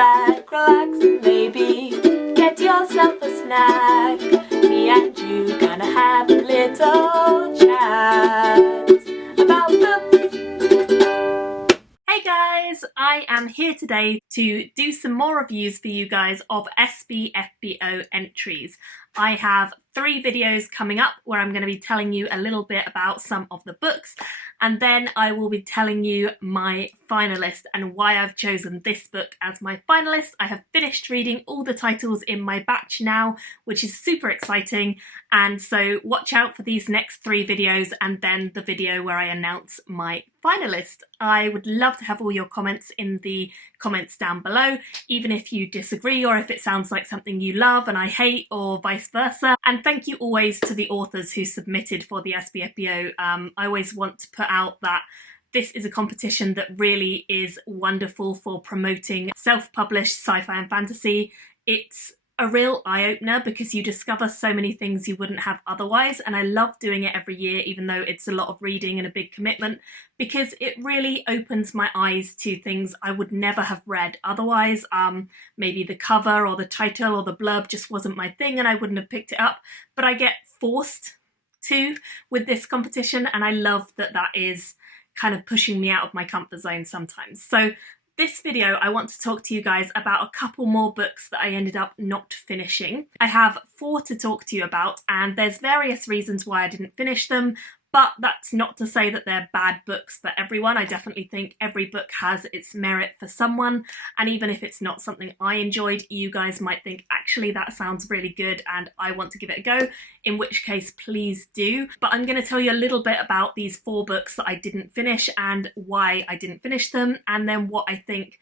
back, relax, and maybe get yourself a snack. Me and you gonna have a little chat about books. Hey guys, I am here today to do some more reviews for you guys of SPFBO entries. I have 3 videos coming up where I'm going to be telling you a little bit about some of the books, and then I will be telling you my finalist and why I've chosen this book as my finalist. I have finished reading all the titles in my batch now, which is super exciting, and so watch out for these next 3 videos and then the video where I announce my finalist. I would love to have all your comments in the comments down below, even if you disagree or if it sounds like something you love and I hate, or vice versa. And thank you always to the authors who submitted for the SPFBO. I always want to put out that this is a competition that really is wonderful for promoting self-published sci-fi and fantasy. It's a real eye-opener because you discover so many things you wouldn't have otherwise, and I love doing it every year, even though it's a lot of reading and a big commitment, because it really opens my eyes to things I would never have read otherwise. Maybe the cover or the title or the blurb just wasn't my thing and I wouldn't have picked it up, but I get forced to with this competition, and I love that that is kind of pushing me out of my comfort zone sometimes. So this video, I want to talk to you guys about a couple more books that I ended up not finishing. I have 4 to talk to you about, and there's various reasons why I didn't finish them, but that's not to say that they're bad books for everyone. I definitely think every book has its merit for someone, and even if it's not something I enjoyed, you guys might think, actually that sounds really good and I want to give it a go, in which case please do. But I'm going to tell you a little bit about these 4 books that I didn't finish and why I didn't finish them, and then what I think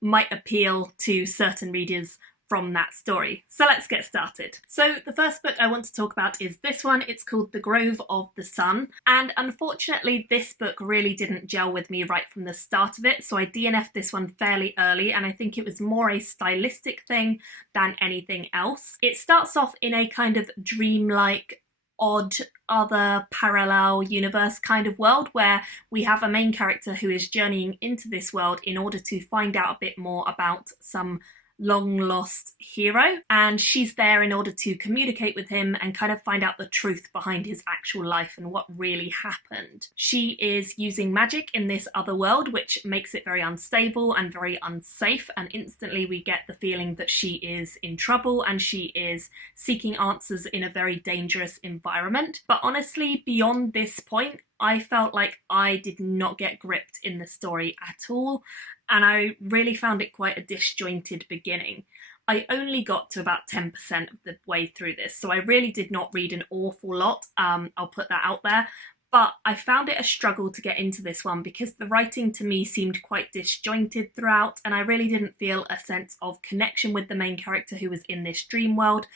might appeal to certain readers from that story. So let's get started. So the first book I want to talk about is this one. It's called The Grove of the Sun, and unfortunately this book really didn't gel with me right from the start of it, so I DNF'd this one fairly early, and I think it was more a stylistic thing than anything else. It starts off in a kind of dreamlike, odd, other parallel universe kind of world where we have a main character who is journeying into this world in order to find out a bit more about some long lost hero, and she's there in order to communicate with him and kind of find out the truth behind his actual life and what really happened. She is using magic in this other world, which makes it very unstable and very unsafe, and instantly we get the feeling that she is in trouble and she is seeking answers in a very dangerous environment. But honestly, beyond this point, I felt like I did not get gripped in the story at all, and I really found it quite a disjointed beginning. I only got to about 10% of the way through this, so I really did not read an awful lot, I'll put that out there, but I found it a struggle to get into this one because the writing to me seemed quite disjointed throughout, and I really didn't feel a sense of connection with the main character who was in this dream world.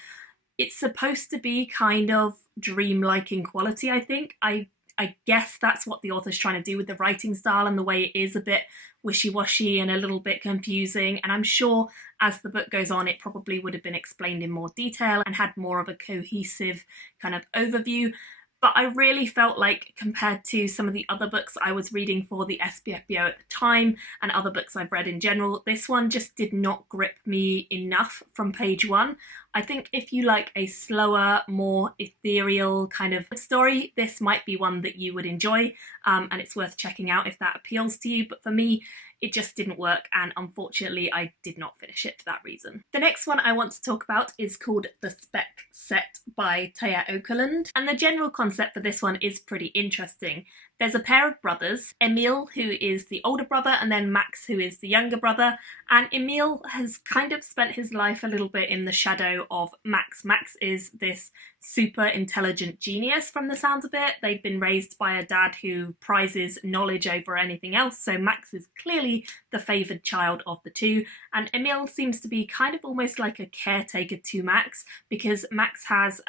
It's supposed to be kind of dreamlike in quality, I think. I guess that's what the author's trying to do with the writing style and the way it is a bit wishy-washy and a little bit confusing, and I'm sure as the book goes on it probably would have been explained in more detail and had more of a cohesive kind of overview. But I really felt like, compared to some of the other books I was reading for the SPFBO at the time and other books I've read in general, this one just did not grip me enough from page 1. I think if you like a slower, more ethereal kind of story, this might be one that you would enjoy, and it's worth checking out if that appeals to you. But for me, it just didn't work, and unfortunately I did not finish it for that reason. The next one I want to talk about is called The Speck Set by Taya Okerlund, and the general concept for this one is pretty interesting. There's a pair of brothers, Emil, who is the older brother, and then Max, who is the younger brother, and Emil has kind of spent his life a little bit in the shadow of Max. Max is this super intelligent genius from the sounds of it. They've been raised by a dad who prizes knowledge over anything else, so Max is clearly the favoured child of the two, and Emil seems to be kind of almost like a caretaker to Max, because Max has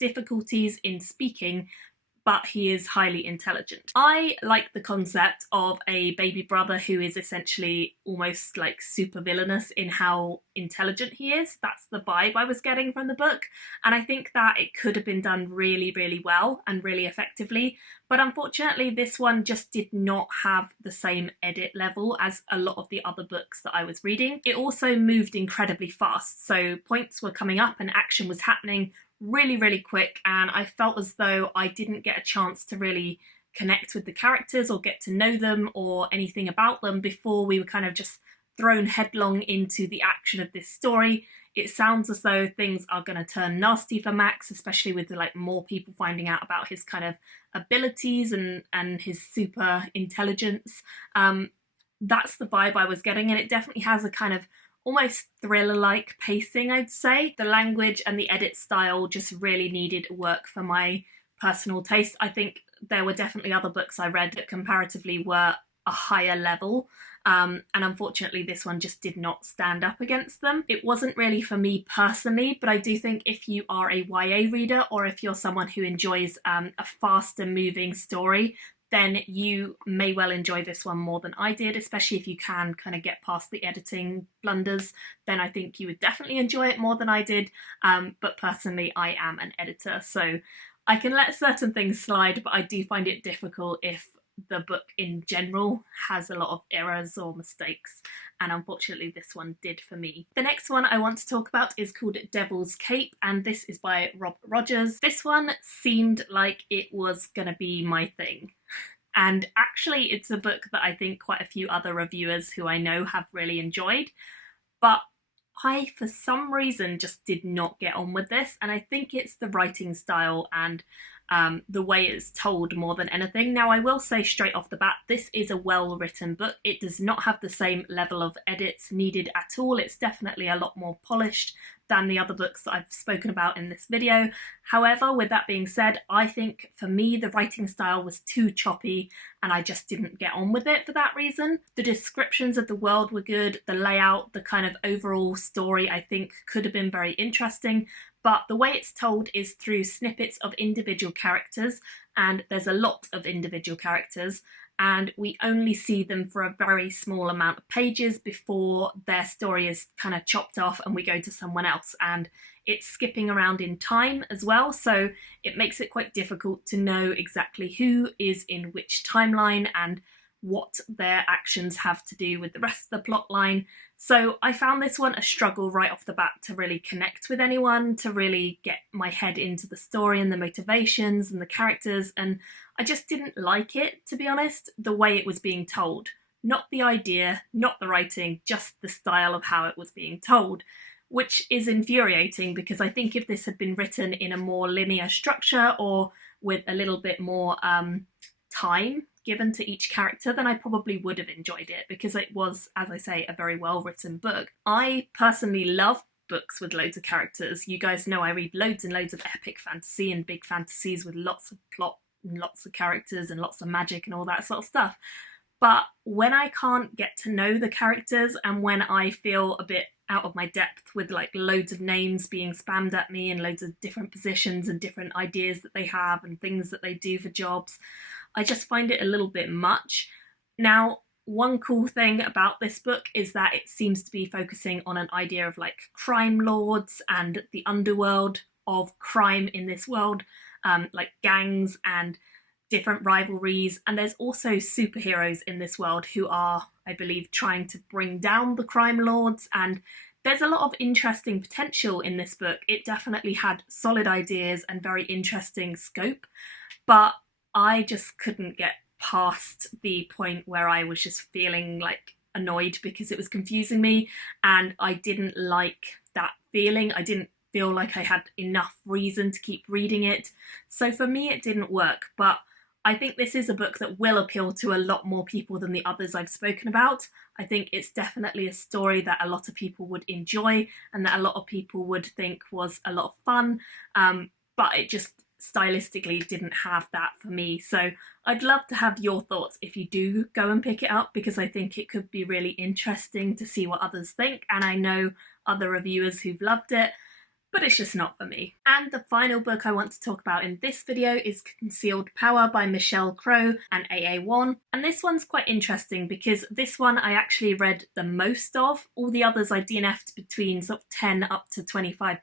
difficulties in speaking, but he is highly intelligent. I like the concept of a baby brother who is essentially almost like super villainous in how intelligent he is. That's the vibe I was getting from the book, and I think that it could have been done really, really well and really effectively, but unfortunately this one just did not have the same edit level as a lot of the other books that I was reading. It also moved incredibly fast, so points were coming up and action was happening really, really quick, and I felt as though I didn't get a chance to really connect with the characters or get to know them or anything about them before we were kind of just thrown headlong into the action of this story. It sounds as though things are going to turn nasty for Max, especially with like more people finding out about his kind of abilities and his super intelligence. That's the vibe I was getting, and it definitely has a kind of almost thriller-like pacing, I'd say. The language and the edit style just really needed work for my personal taste. I think there were definitely other books I read that comparatively were a higher level, and unfortunately this one just did not stand up against them. It wasn't really for me personally, but I do think if you are a YA reader or if you're someone who enjoys a faster moving story, then you may well enjoy this one more than I did, especially if you can kind of get past the editing blunders. Then I think you would definitely enjoy it more than I did, but personally I am an editor, so I can let certain things slide, but I do find it difficult if the book in general has a lot of errors or mistakes, and unfortunately this one did for me. The next one I want to talk about is called Devil's Cape, and this is by Rob Rogers. This one seemed like it was gonna be my thing, and actually it's a book that I think quite a few other reviewers who I know have really enjoyed, but I for some reason just did not get on with this, and I think it's the writing style and the way it's told more than anything. Now I will say straight off the bat, this is a well-written book. It does not have the same level of edits needed at all. It's definitely a lot more polished than the other books that I've spoken about in this video. However, with that being said, I think for me the writing style was too choppy and I just didn't get on with it for that reason. The descriptions of the world were good, the layout, the kind of overall story I think could have been very interesting, but the way it's told is through snippets of individual characters, and there's a lot of individual characters, and we only see them for a very small amount of pages before their story is kind of chopped off and we go to someone else, and it's skipping around in time as well, so it makes it quite difficult to know exactly who is in which timeline and what their actions have to do with the rest of the plot line. So I found this one a struggle right off the bat to really connect with anyone, to really get my head into the story and the motivations and the characters, and I just didn't like it, to be honest, the way it was being told. Not the idea, not the writing, just the style of how it was being told, which is infuriating because I think if this had been written in a more linear structure or with a little bit more time given to each character, then I probably would have enjoyed it because it was, as I say, a very well written book. I personally love books with loads of characters. You guys know I read loads and loads of epic fantasy and big fantasies with lots of plot and lots of characters and lots of magic and all that sort of stuff. But when I can't get to know the characters and when I feel a bit out of my depth with like loads of names being spammed at me and loads of different positions and different ideas that they have and things that they do for jobs, I just find it a little bit much. Now, one cool thing about this book is that it seems to be focusing on an idea of like crime lords and the underworld of crime in this world, like gangs and different rivalries, and there's also superheroes in this world who are, I believe, trying to bring down the crime lords, and there's a lot of interesting potential in this book. It definitely had solid ideas and very interesting scope, but I just couldn't get past the point where I was just feeling like annoyed because it was confusing me, and I didn't like that feeling. I didn't feel like I had enough reason to keep reading it, so for me it didn't work. But I think this is a book that will appeal to a lot more people than the others I've spoken about. I think it's definitely a story that a lot of people would enjoy and that a lot of people would think was a lot of fun, but it just stylistically didn't have that for me. So I'd love to have your thoughts if you do go and pick it up, because I think it could be really interesting to see what others think, and I know other reviewers who've loved it. but it's just not for me. And the final book I want to talk about in this video is Concealed Power by Michelle Crow and AA1. And this one's quite interesting because this one I actually read the most of. All the others I DNF'd between sort of 10 up to 25%.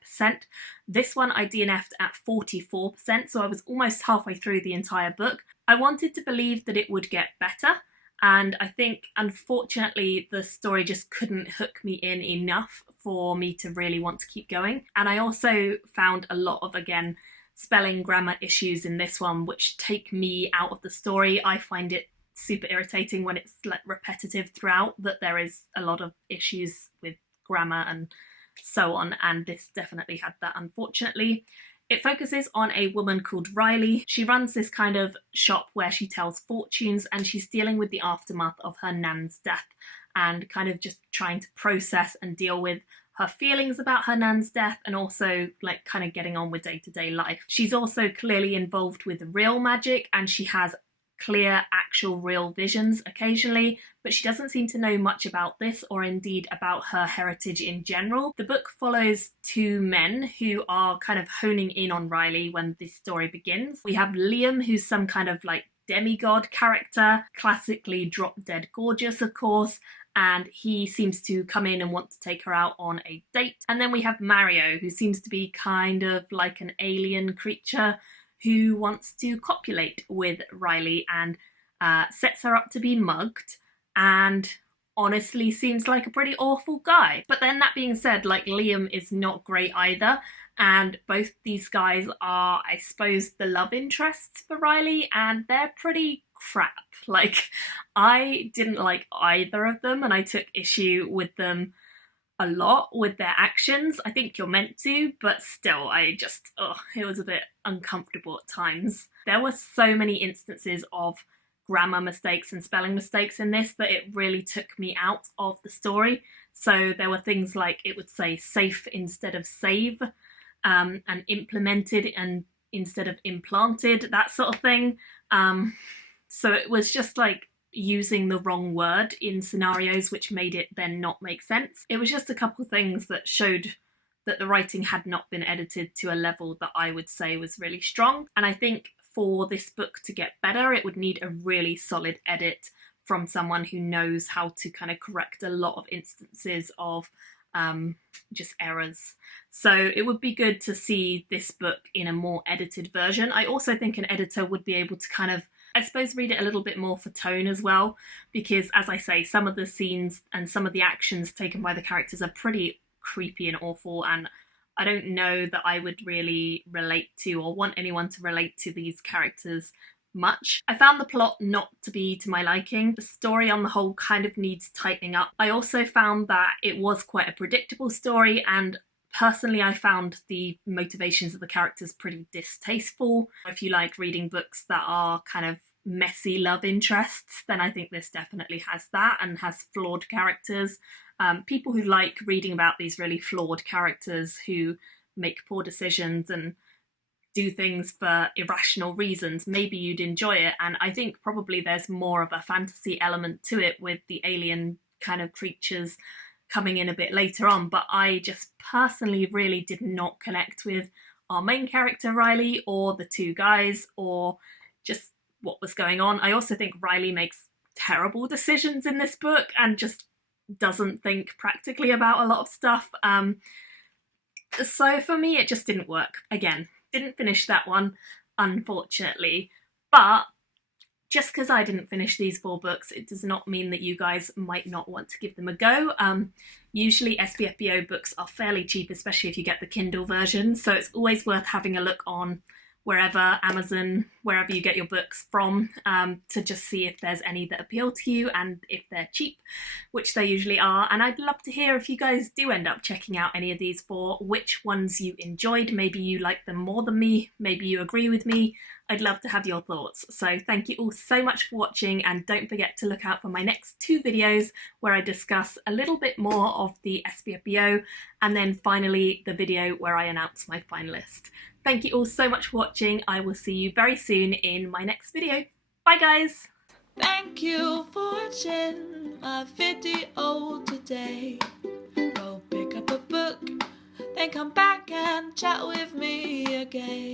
This one I DNF'd at 44%, so I was almost halfway through the entire book. I wanted to believe that it would get better, and I think unfortunately the story just couldn't hook me in enough for me to really want to keep going. And I also found a lot of, again, spelling, grammar issues in this one which take me out of the story. I find it super irritating when it's like repetitive throughout, that there is a lot of issues with grammar and so on, and this definitely had that, unfortunately. It focuses on a woman called Riley. She runs this kind of shop where she tells fortunes, and she's dealing with the aftermath of her nan's death and kind of just trying to process and deal with her feelings about her nan's death, and also like kind of getting on with day-to-day life. She's also clearly involved with real magic, and she has clear actual real visions occasionally, but she doesn't seem to know much about this or indeed about her heritage in general. The book follows two men who are kind of honing in on Riley when this story begins. We have Liam, who's some kind of like demigod character, classically drop-dead gorgeous of course, and he seems to come in and want to take her out on a date. And then we have Mario, who seems to be kind of like an alien creature who wants to copulate with Riley and sets her up to be mugged, and honestly seems like a pretty awful guy. But then that being said, like, Liam is not great either, and both these guys are, I suppose, the love interests for Riley, and they're pretty crap. Like, I didn't like either of them, and I took issue with them a lot with their actions. I think you're meant to, but still, it was a bit uncomfortable at times. There were so many instances of grammar mistakes and spelling mistakes in this that it really took me out of the story. So there were things like it would say safe instead of save, and implemented and instead of implanted, that sort of thing. So it was just like using the wrong word in scenarios which made it then not make sense. It was just a couple of things that showed that the writing had not been edited to a level that I would say was really strong. And I think for this book to get better, it would need a really solid edit from someone who knows how to kind of correct a lot of instances of just errors. So it would be good to see this book in a more edited version. I also think an editor would be able to kind of, I suppose, read it a little bit more for tone as well, because as I say, some of the scenes and some of the actions taken by the characters are pretty creepy and awful, and I don't know that I would really relate to or want anyone to relate to these characters much. I found the plot not to be to my liking. The story on the whole kind of needs tightening up. I also found that it was quite a predictable story, and personally I found the motivations of the characters pretty distasteful. If you like reading books that are kind of messy love interests, then I think this definitely has that and has flawed characters. People who like reading about these really flawed characters who make poor decisions and do things for irrational reasons, maybe you'd enjoy it. And I think probably there's more of a fantasy element to it with the alien kind of creatures coming in a bit later on, but I just personally really did not connect with our main character Riley or the two guys or just what was going on. I also think Riley makes terrible decisions in this book and just doesn't think practically about a lot of stuff. So for me it just didn't work. Again, didn't finish that one, unfortunately, but just because I didn't finish these 4 books, it does not mean that you guys might not want to give them a go. Usually SPFBO books are fairly cheap, especially if you get the Kindle version, so it's always worth having a look on wherever, Amazon, wherever you get your books from, to just see if there's any that appeal to you and if they're cheap, which they usually are. And I'd love to hear if you guys do end up checking out any of these 4, which ones you enjoyed. Maybe you like them more than me, maybe you agree with me. I'd love to have your thoughts. So thank you all so much for watching, and don't forget to look out for my next 2 videos where I discuss a little bit more of the SPFBO, and then finally the video where I announce my finalist. Thank you all so much for watching. I will see you very soon in my next video. Bye guys! Thank you for watching my video today. Go pick up a book, then come back and chat with me again.